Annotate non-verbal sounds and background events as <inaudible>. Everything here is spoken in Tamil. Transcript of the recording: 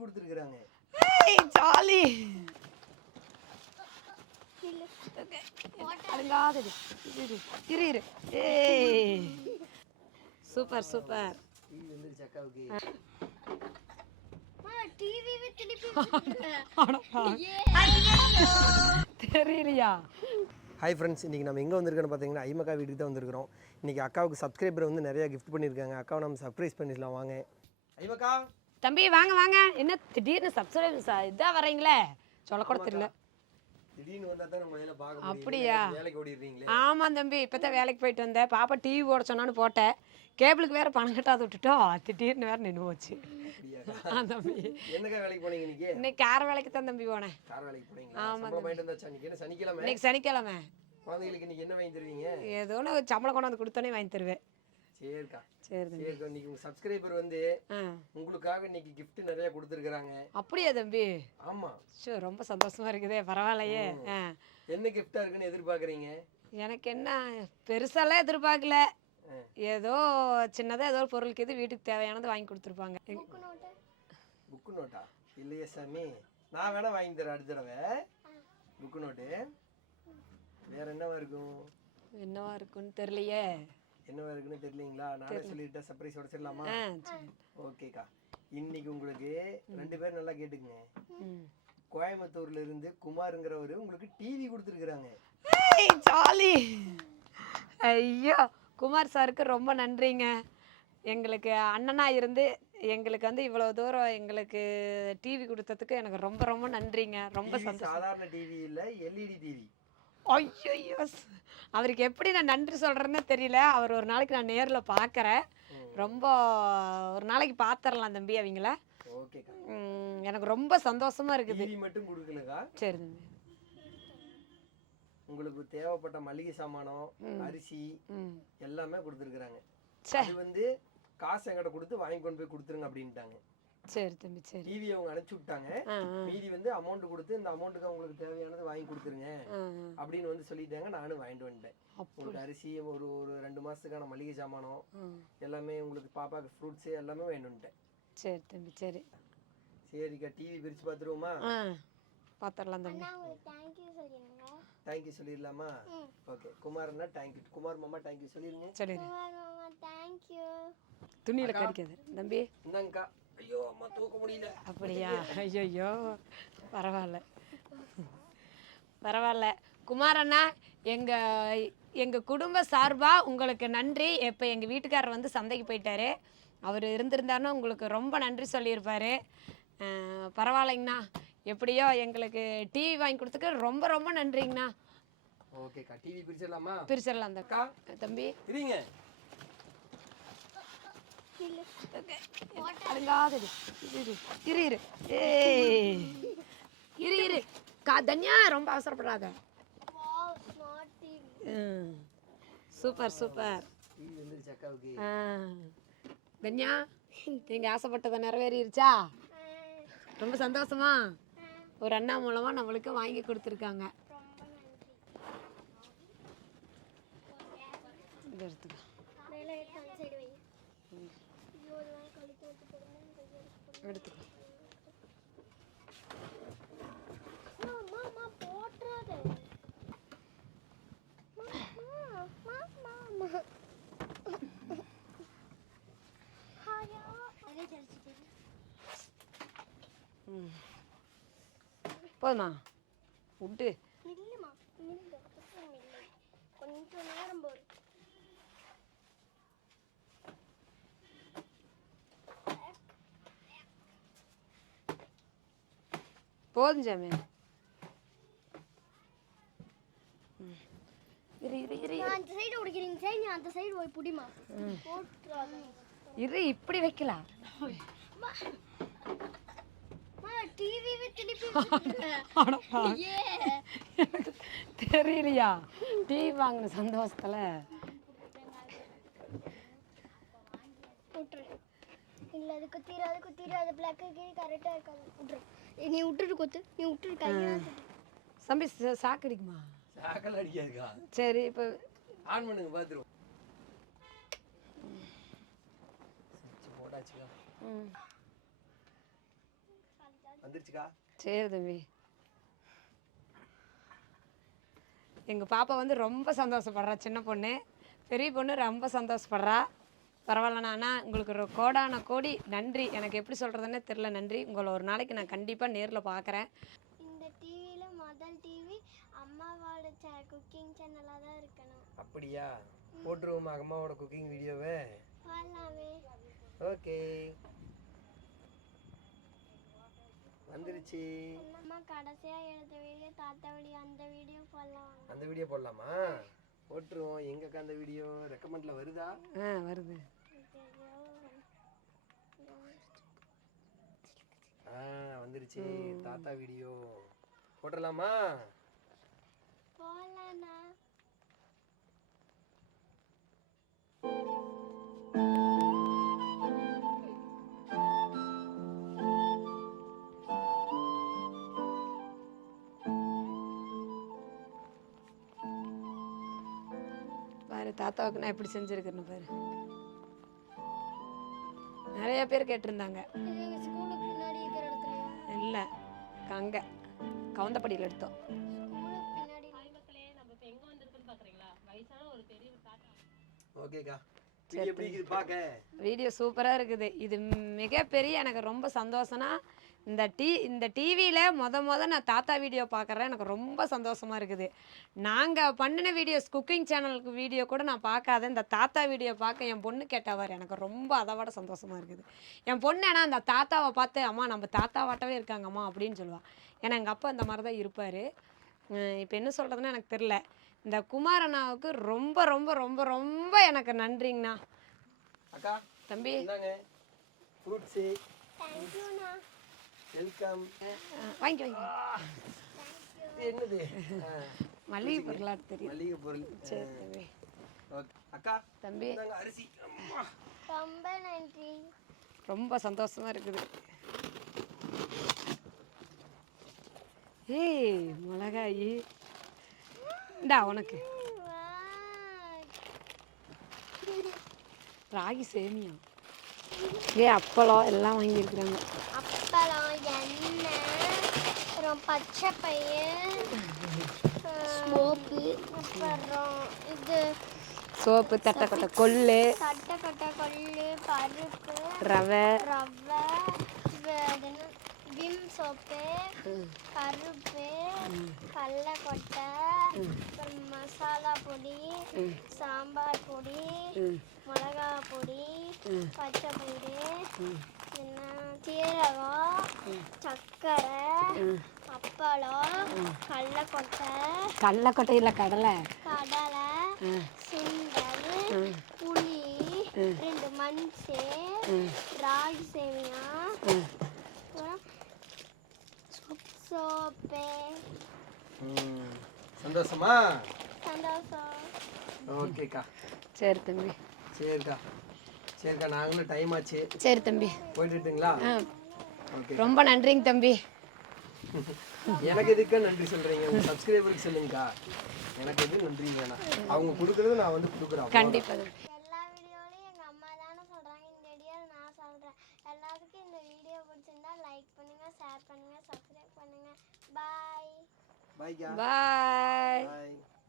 கொடுத்துருக்குறாங்க. ஏய் ஜாலி. அடங்காதது இரு இரு இரு ஏய். Super super. தெரியலையா? ஹாய் ஃப்ரெண்ட்ஸ் இன்றைக்கி நம்ம எங்கே வந்திருக்கோன்னு பார்த்தீங்கன்னா ஐமக்கா வீட்டுக்கு தான் வந்திருக்கிறோம். இன்றைக்கி அக்காவுக்கு சப்ஸ்கிரைபர் வந்து நிறையா கிஃப்ட் பண்ணியிருக்காங்க அக்காவை நம்ம சர்ப்ரைஸ் பண்ணிடலாம். வாங்க. ஐமக்கா தம்பி வாங்க வாங்க. என்ன திடீர்னு சப்ஸ்கிரைப் இதாக வர்றீங்களே? சொல்லக்கூட தெரியல. அப்படியா? ஆமாம் தம்பி இப்போ தான் வேலைக்கு போயிட்டு வந்தேன். பாப்பா டிவி போட சொன்னான்னு போட்டேன். கேபிளுக்கு வேற பணம் கட்டாத விட்டுட்டோம் திடீர்னு வேற நின்று போச்சு. தம்பி. இன்னைக்கு? கார வேலைக்கு தான் தம்பி போனேன். வந்தாச்சா இன்னைக்கு? சனிக்கிழமை? ஏதோ சம்பளம் கொண்டாந்து கொடுத்தோன்னே வாங்கி தருவேன். சரிக்கா. சரி தம்பி சரிக்கா இன்னைக்கு உங்கள் சப்ஸ்கிரைபர் வந்து ஆ. உங்களுக்காக இன்னைக்கு gift நிறைய கொடுத்துருக்குறாங்க. அப்படியா தம்பி? ஆமாம் ஷோ ரொம்ப சந்தோஷமா இருக்குதே பரவாயில்லையே. ஆ. என்ன கிஃப்டாக இருக்குன்னு எதிர்பார்க்குறீங்க? எனக்கு என்ன பெருசாலாம் எதிர்பார்க்கல. ஏதோ சின்னதாக ஏதோ ஒரு பொருளுக்கு எது வீட்டுக்கு தேவையானது வாங்கி கொடுத்துருப்பாங்க. புக்கு நோட்டா இல்லையே சாமி. நான் வேணா வாங்கி தரேன் அடுத்த தடவை. புக்கு நோட்டு வேற என்னவா இருக்கும்? என்னவா இருக்குன்னு தெரியலையே. என்னவா இருக்குன்னு தெரியலீங்களா? நானே சொல்லிட்டேன் சர்ப்ரைஸ் உடச்சிடலாமா ஆ சரி ஓகேக்கா. இன்னைக்கு உங்களுக்கு ரெண்டு பேரும் நல்லா கேட்டுக்குங்க. கோயம்புத்தூர்ல இருந்து குமாருங்கிறவரு உங்களுக்கு டிவி கொடுத்துருக்குறாங்க. ஜாலி. ஐயோ குமார் சாருக்கு ரொம்ப நன்றிங்க. எங்களுக்கு அண்ணனா இருந்து எங்களுக்கு வந்து இவ்வளோ தூரம் எங்களுக்கு டிவி கொடுத்ததுக்கு எனக்கு ரொம்ப ரொம்ப நன்றிங்க. ரொம்ப சாதாரண டிவி இல்ல எல்இடி டிவி ஐயோ அவருக்கு எப்படி நான் நன்றி சொல்கிறேன்னு தெரியல. அவர் ஒரு நாளைக்கு நான் நேரில் பார்க்குறேன் ரொம்ப ஒரு நாளைக்கு பார்த்துடலாம் தம்பி அவங்கள. எனக்கு ரொம்ப சந்தோஷமா இருக்குது. மட்டும் கொடுக்கலக்கா? சரி உங்களுக்கு தேவைப்பட்ட மளிகை சாமானம் அரிசி எல்லாமே கொடுத்துருக்குறாங்க. சே. அது வந்து காசு எங்கிட்ட கொடுத்து வாங்கி கொண்டு போய் கொடுத்துருங்க அப்படின்ட்டாங்க. சரி தம்பி சரி. டிவி அவங்க அனுப்பிச்சு விட்டாங்க. மீதி வந்து அமௌண்ட் கொடுத்து இந்த அமௌண்ட்டுக்கு உங்களுக்கு தேவையானது வாங்கி கொடுத்துருங்க அப்படின்னு வந்து சொல்லிட்டாங்க. நானும் வாங்கிட்டு வந்துட்டேன். உங்களுக்கு அரிசி ஒரு ஒரு ரெண்டு மாசத்துக்கான மளிகை சாமானம் எல்லாமே உங்களுக்கு பாப்பாக்கு ஃப்ரூட்ஸு எல்லாமே வாங்கிட்டு வந்துட்டேன். சரி தம்பி சரி. சரிக்கா டிவி பிரிச்சு பார்த்துருவோமா? பார்த்துடலாம் தம்பி. உங்களுக்கு தேங்க்யூ சொல்லிடுங்க சொல்லிடலாமா? ஓகே குமார்னா தேங்க்யூ குமார் மாமா தேங்க்யூ சொல்லிருங்க. சொல்லிடு. தேங்க்யூ துணியில் கடிக்காது. தம்பி. இந்தாங்கக்கா. ஐயோ அம்மா தூக்க முடியல. அப்படியா? ஐயோ பரவாயில்ல. பரவாயில்ல. குமார் அண்ணா எங்கள் எங்கள் குடும்ப சார்பாக உங்களுக்கு நன்றி. இப்போ எங்கள் வீட்டுக்காரர் வந்து சந்தைக்கு போயிட்டாரு. அவர் இருந்திருந்தாருன்னா உங்களுக்கு ரொம்ப நன்றி சொல்லியிருப்பாரு. பரவாயில்லைங்கண்ணா. எப்படியோ எங்களுக்கு டிவி வாங்கி கொடுத்துக்கு ரொம்ப ரொம்ப நன்றிங்கண்ணா. ஓகேக்கா. டிவி பிரிச்சிடலாமா? பிரிச்சிடலாம் தம்பி. அடங்காதது இரு இரு இரு ஏய் இரு இரு கா தன்யா ரொம்ப அவசரப்படாத சூப்பர் சூப்பர். தன்யா நீங்க ஆசைப்பட்டதை நிறைவேறிடுச்சா ரொம்ப சந்தோஷமா ஒரு அண்ணா மூலமா நம்மளுக்கு வாங்கி கொடுத்துருக்காங்க. எடுத்துக்கோ மேலே எடுத்து அந்த சைடு வை ஐயோ இதெல்லாம் கழுத்து எடுத்து போடுங்க எடுத்துக்கோ அம்மா அம்மா போட்டுறாத மாமா மாமா ஹாயா அதே தெரிஞ்சுட்டு ம். போதுமா? விட்டு கொஞ்சம் நேரம் போடு போதும் சாமி ம். இரு இரு இரு நான் அந்த சைடு உடைக்கிறீங்க சரி நீ அந்த சைடு போய் புடிமா போட்டுறாத. இரு இப்படி வைக்கலாம் தெரியலையா? டிவி வாங்கின சந்தோஷத்துல. இல்ல அது குத்திராது குத்திராது பிளாக்கு கரெக்டா இருக்காது. விட்டுரு. ஏய், நீ விட்டுட்டு கொத்து. நீ விட்டுரு கையை தம்பி சா- சாக்கடிக்குமா சாக்கல் அடிக்காதுக்கா. சரி இப்போ ஆன் பண்ணுங்க பார்த்துருவோம் போட்டாச்சுக்கா. ம். வந்துருச்சுக்கா. சரி தம்பி. எங்கள் பாப்பா வந்து ரொம்ப சந்தோஷப்படுறா சின்ன பொண்ணு. பெரிய பொண்ணு ரொம்ப சந்தோஷப்படுறா. பரவாயில்லண்ணா அண்ணா உங்களுக்கு ஒரு கோடான கோடி. நன்றி. எனக்கு எப்படி சொல்கிறதுன்னே தெரில நன்றி. உங்களை ஒரு நாளைக்கு நான் கண்டிப்பாக நேரில் பார்க்குறேன் இந்த டிவியில் முதல் டிவி அம்மாவோட சே குக்கிங் சேனலாக தான் இருக்கணும். அப்படியா? போட்டுருவோமா அம்மாவோட குக்கிங் வீடியோவை வரலாமே ஓகே. வந்துருச்சு. அம்மா கடைசியாக எடுத்த வீடியோ தாத்தா வீடியோ அந்த வீடியோ போடலாம். அந்த வீடியோ போடலாமா? போட்டுருவோம். எங்கக்கா அந்த வீடியோ ரெக்கமெண்ட்ல வருதா? ஆ வருது. ஆ வந்துருச்சு. தாத்தா வீடியோ. போட்டுடலாமா? போகலாண்ணா பாரு தாத்தாவுக்கு நான் எப்படி செஞ்சுருக்கேன்னு பாரு. நிறைய பேர் கேட்டிருந்தாங்க. இல்லை. அங்கே கவுந்தப்படியில் எடுத்தோம். ஓகேக்கா. வீடியோ சூப்பராக இருக்குது. இது மிகப்பெரிய எனக்கு ரொம்ப சந்தோஷம்னா இந்த டி இந்த டிவியில் மொத மொத நான் தாத்தா வீடியோ பார்க்குறேன் எனக்கு ரொம்ப சந்தோஷமாக இருக்குது. நாங்கள் பண்ணின வீடியோஸ் குக்கிங் சேனலுக்கு வீடியோ கூட நான் பார்க்காத இந்த தாத்தா வீடியோ பார்க்க என் பொண்ணு கேட்டவர் எனக்கு ரொம்ப அதை விட சந்தோஷமாக இருக்குது. என் பொண்ணு ஏன்னா அந்த தாத்தாவை பார்த்து அம்மா நம்ம தாத்தாவாட்டவே இருக்காங்கம்மா அப்படின்னு சொல்லுவாள் ஏன்னா எங்கள் அப்பா இந்த மாதிரி தான் இருப்பார். இப்போ என்ன சொல்கிறதுன்னு எனக்கு தெரில இந்த குமாரண்ணாவுக்கு ரொம்ப ரொம்ப ரொம்ப ரொம்ப எனக்கு நன்றிங்கண்ணா. அக்கா தம்பி. ஃப்ரூட்ஸு தேங்க்யூண்ணா வெல்கம் வாங்கி வாங்கி. என்னது? ஆ, மல்லிகை பொருளாட்டு தெரியும் மளிகை பொருள். சரி அக்கா தம்பி. அரிசி. அம்மா. ரொம்ப நன்றி. ரொம்ப சந்தோஷமா இருக்குது. ஏய் மிளகாயி. இந்தா உனக்கு. ராகி சேமியா. ஏ அப்பளம் எல்லாம் வாங்கியிருக்கிறாங்க அப்பளம் எண்ணெய் அப்புறம் பச்சை பயிர் சோப்பு. அப்புறம் இது சோப்பு தட்டைக்கொட்டை கொள்ளு தட்டைக்கொட்டை கொள்ளு பருப்பு ரவை. ரவை விம் சோப்பு பருப்பு கடலக்கொட்டை அப்புறம் மசாலா பொடி சாம்பார் பொடி மிளகா பொடி பச்சை பயிறு என்ன? சீரகம் சர்க்கரை அப்பளம் கடலக்கொட்டை கடலக்கொட்டையில் கடலை. கடலை சுண்டல் புளி ரெண்டு மஞ்சு ராகி சேமியா சோப்பு. ம், சந்தோஷமா? சந்தோஷம். ஓகேக்கா. சரி தம்பி. சரிக்கா. சரிக்கா நாங்களும் டைம் ஆச்சு. சரி தம்பி. போயிட்டுங்களா ரொம்ப நன்றிங்க தம்பி. <laughs> எனக்கு எதுக்கு நன்றி சொல்றீங்க? உங்க சப்ஸ்கிரைபருக்கு சொல்லுங்கக்கா. எனக்கு எது நன்றி வேணாம். அவங்க கொடுக்கறது நான் வந்து கொடுக்குறேன். கண்டிப்பாக எல்லா வீடியோலையும் எங்கள் அம்மா தானே சொல்கிறாங்க இந்த வீடியோ நான் சொல்கிறேன் எல்லாத்துக்கும் இந்த வீடியோ பிடிச்சிருந்தா லைக் பண்ணுங்கள் ஷேர் பண்ணுங்கள் சப்ஸ்கிரைப் பண்ணுங்கள் பாய் பாய் பாய்